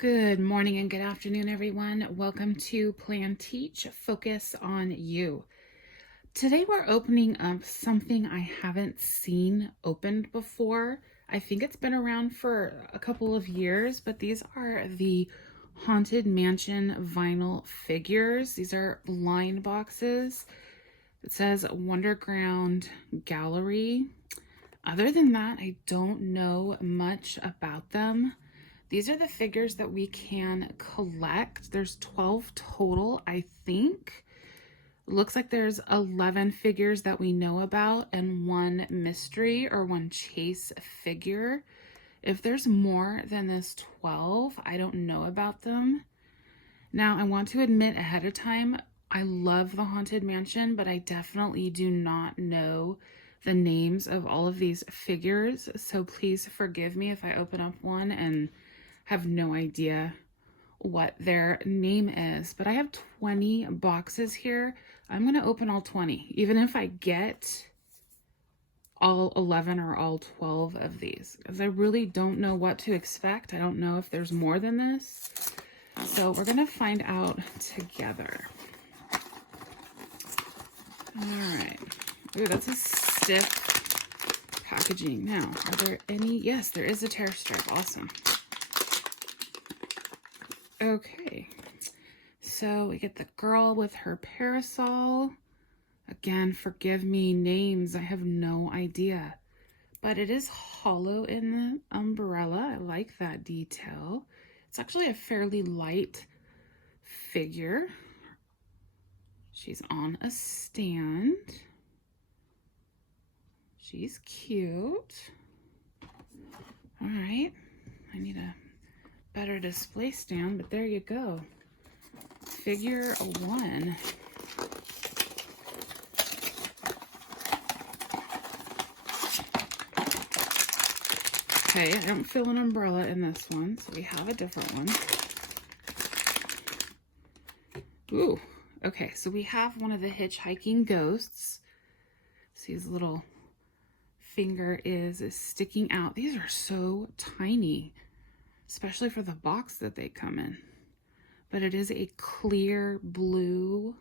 Good morning and good afternoon, everyone. Welcome to Plan, Teach, Focus on You. Today we're opening up something I haven't seen opened before. I think it's been around for a couple of years, but these are the Haunted Mansion vinyl figures. These are line boxes. It says WonderGround Gallery. Other than that, I don't know much about them. These are the figures that we can collect. There's 12 total, I think. It looks like there's 11 figures that we know about and one mystery or one chase figure. If there's more than this 12, I don't know about them. Now, I want to admit ahead of time, I love the Haunted Mansion, but I definitely do not know the names of all of these figures. So please forgive me if I open up one and have no idea what their name is. But I have 20 boxes here. I'm going to open all 20, even if I get all 11 or all 12 of these, because I really don't know what to expect. I don't know if there's more than this. So we're going to find out together. All right. Ooh, that's a stiff packaging. Now, are there any? Yes, there is a tear strip. Awesome. Okay, so we get the girl with her parasol. Again, forgive me, names, I have no idea. But it is hollow in the umbrella. I like that detail. It's actually a fairly light figure. She's on a stand. She's cute. All right, I need a better display stand, but there you go. Figure 1. Okay, I don't feel an umbrella in this one, so we have a different one. Ooh, okay, so we have one of the hitchhiking ghosts. See, his little finger is sticking out. These are so tiny, especially for the box that they come in. But it is a clear blue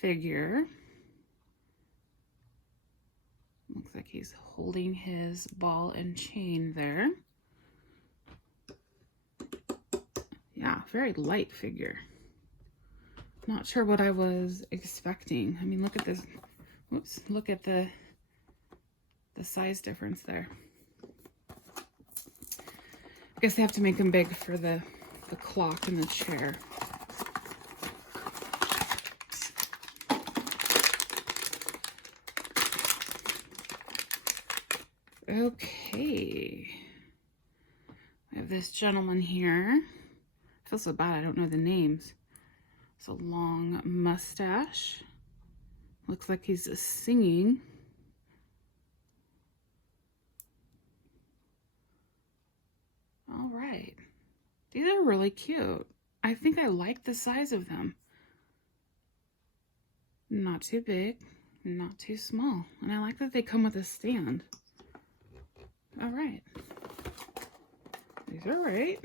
figure. Looks like he's holding his ball and chain there. Yeah, very light figure. Not sure what I was expecting. I mean, look at this. Whoops, look at the size difference there. I guess they have to make them big for the clock and the chair. Okay. I have this gentleman here. I feel so bad I don't know the names. It's a long mustache. Looks like he's singing. All right. These are really cute. I think I like the size of them. Not too big, not too small. And I like that they come with a stand. All right. These are right.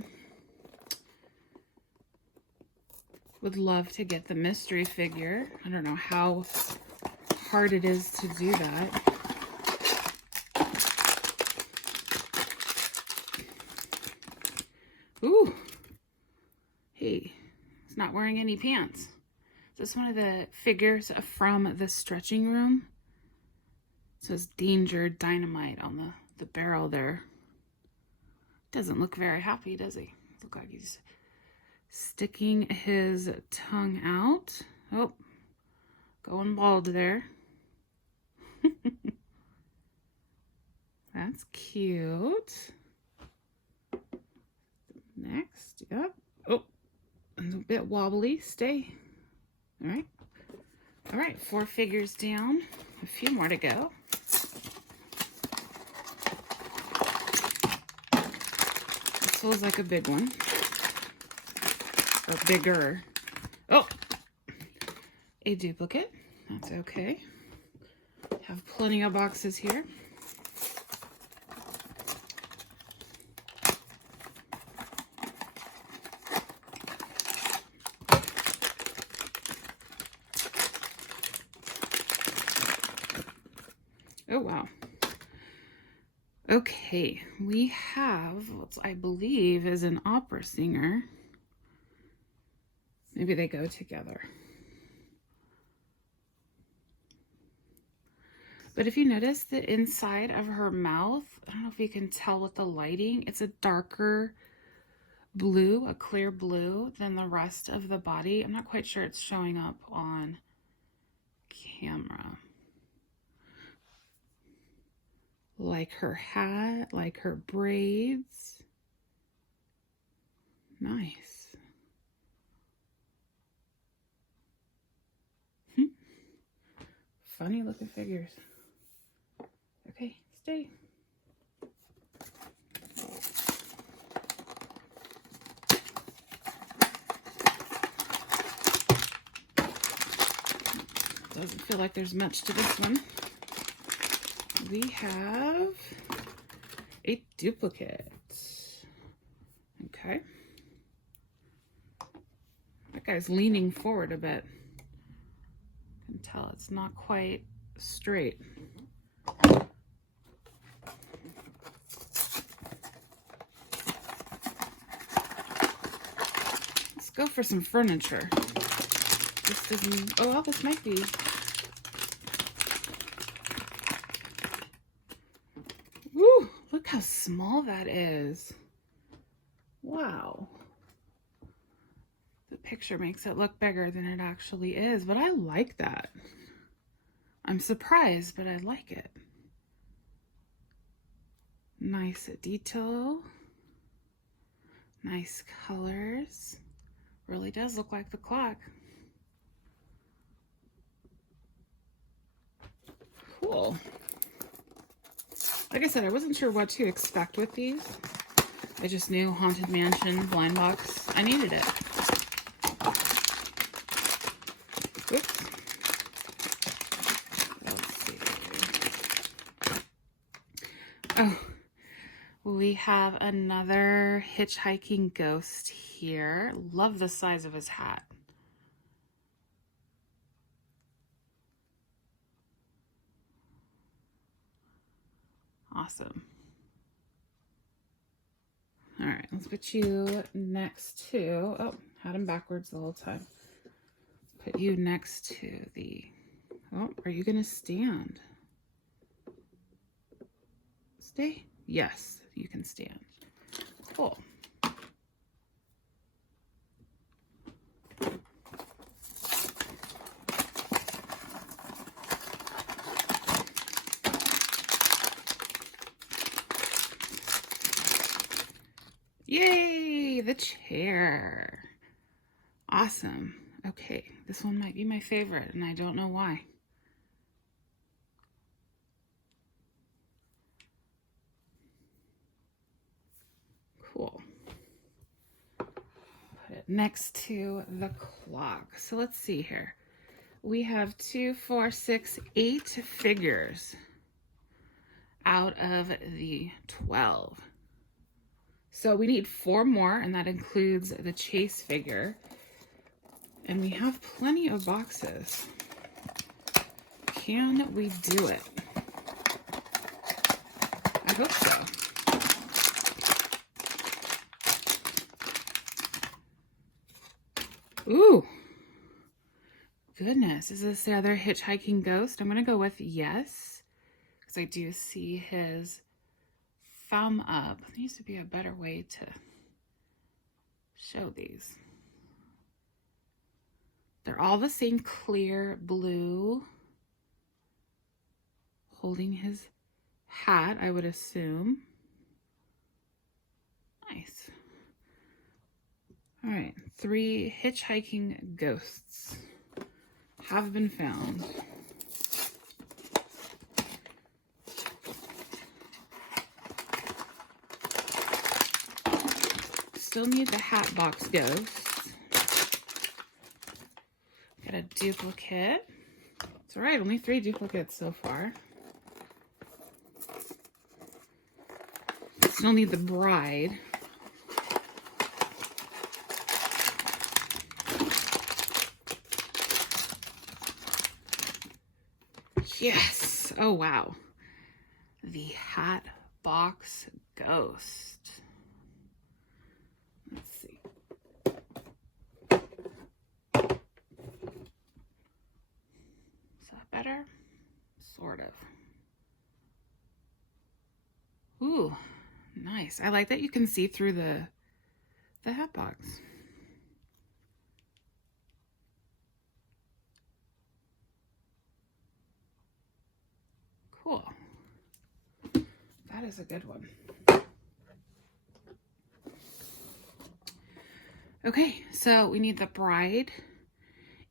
Would love to get the mystery figure. I don't know how hard it is to do that. Ooh. Hey, he's not wearing any pants. Is this one of the figures from the stretching room? It says Danger Dynamite on the barrel there. Doesn't look very happy, does he? Look like he's sticking his tongue out. Oh, going bald there. That's cute. Next, yep. Oh, it's a bit wobbly. Stay. All right. All right, 4 figures down. A few more to go. This feels like a big one. Or bigger. Oh! A duplicate. That's okay. Have plenty of boxes here. Oh, wow. Okay, we have what I believe is an opera singer. Maybe they go together. But if you notice the inside of her mouth, I don't know if you can tell with the lighting, it's a darker blue, a clear blue than the rest of the body. I'm not quite sure it's showing up on camera. Like her hat, like her braids. Nice. Funny looking figures. Okay, stay. Doesn't feel like there's much to this one. We have a duplicate. Okay. That guy's leaning forward a bit. You can tell it's not quite straight. Let's go for some furniture. This doesn't, oh, well, this might be. Woo, look how small that is. Wow. The picture makes it look bigger than it actually is, but I like that. I'm surprised, but I like it. Nice detail. Nice colors. Really does look like the clock. Cool. Like I said, I wasn't sure what to expect with these. I just knew Haunted Mansion blind box. I needed it. Oops. Let's see. Oh, we have another hitchhiking ghost here. Love the size of his hat. Awesome. All right, let's put you next to, oh, had him backwards the whole time. Put you next to the, oh, are you gonna stand? Stay? Yes, you can stand. Cool. Yay, the chair. Awesome. Okay, this one might be my favorite, and I don't know why. Cool. Put it next to the clock. So let's see here. We have 2, 4, 6, 8 figures out of the 12. So we need 4 more, and that includes the chase figure. And we have plenty of boxes. Can we do it? I hope so. Ooh. Goodness, is this the other hitchhiking ghost? I'm going to go with yes, because I do see his thumb up. There needs to be a better way to show these. They're all the same clear blue, holding his hat, I would assume. Nice. All right, 3 hitchhiking ghosts have been found. Still need the hat box ghost. Got a duplicate. It's all right, only 3 duplicates so far. Still need the bride. Yes. Oh, wow. the Hat Box Ghost. Let's see. Is that better? Sort of. Ooh, nice. I like that you can see through the hat box. Cool. That is a good one. Okay, so we need the bride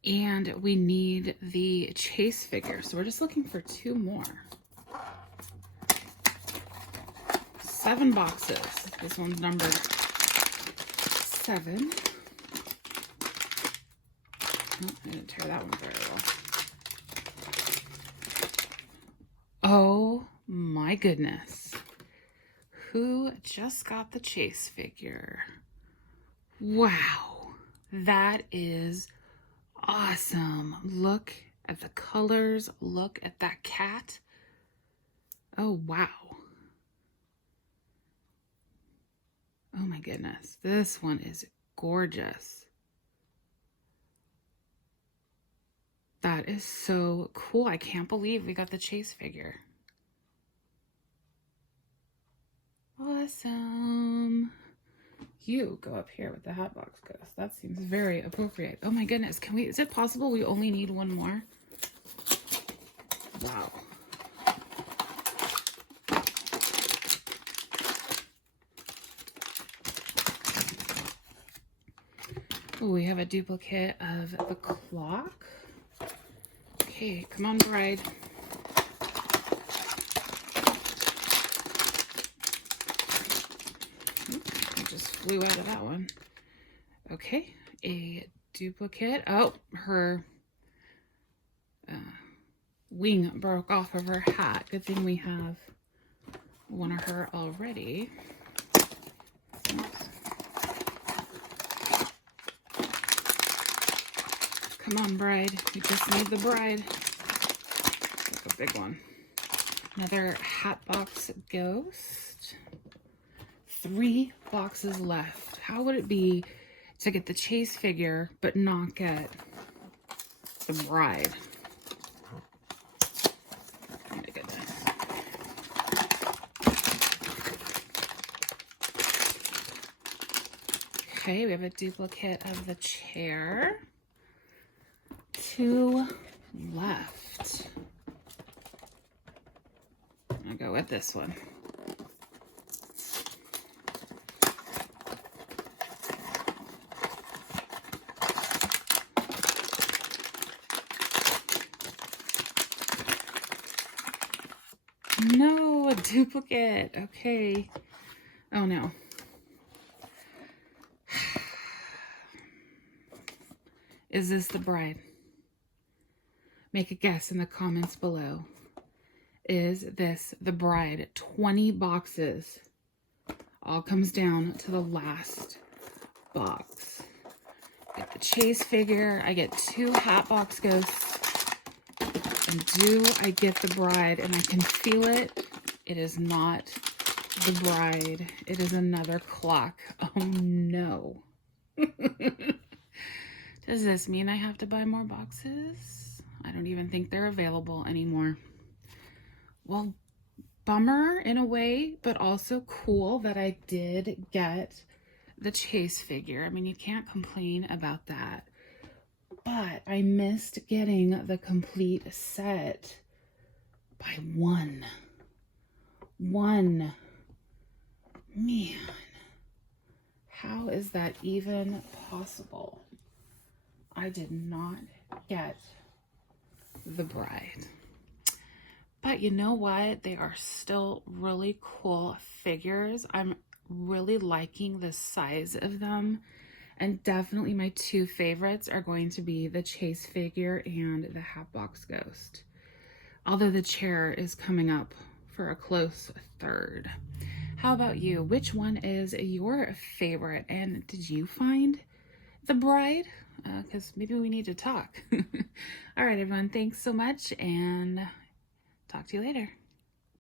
and we need the chase figure. So we're just looking for 2 more. 7 boxes. This one's numbered 7. Oh, I didn't tear that one very well. Oh my goodness. Who just got the chase figure? Wow, that is awesome. Look at the colors. Look at that cat. Oh, wow. Oh my goodness. This one is gorgeous. That is so cool. I can't believe we got the chase figure. Awesome. You go up here with the Hat Box Ghost. That seems very appropriate. Oh my goodness. Is it possible we only need 1 more? Wow. Ooh, we have a duplicate of the clock. Okay, come on, bride. I just flew out of that one. Okay, a duplicate. Oh, her wing broke off of her hat. Good thing we have one of her already. Oops. Come on, bride. We just need the bride. That's a big one. Another Hat Box Ghost. 3 boxes left. How would it be to get the chase figure but not get the bride? Oh my goodness. Okay, we have a duplicate of the chair. 2 left. I'll go with this one. No, a duplicate. Okay. Oh no. Is this the bride? Make a guess in the comments below. Is this the bride? 20 boxes. All comes down to the last box. Get the chase figure. I get 2 Hat Box Ghosts. And do I get the bride? And I can feel it. It is not the bride. It is another clock. Oh no. Does this mean I have to buy more boxes? I don't even think they're available anymore. Well, bummer in a way, but also cool that I did get the chase figure. I mean, you can't complain about that. But I missed getting the complete set by 1. Man, how is that even possible? I did not get the bride. But you know what? They are still really cool figures. I'm really liking the size of them. And definitely my 2 favorites are going to be the chase figure and the Hat Box Ghost. Although the chair is coming up for a close 3rd. How about you? Which one is your favorite? And did you find the bride? Because maybe we need to talk. All right, everyone. Thanks so much, and talk to you later.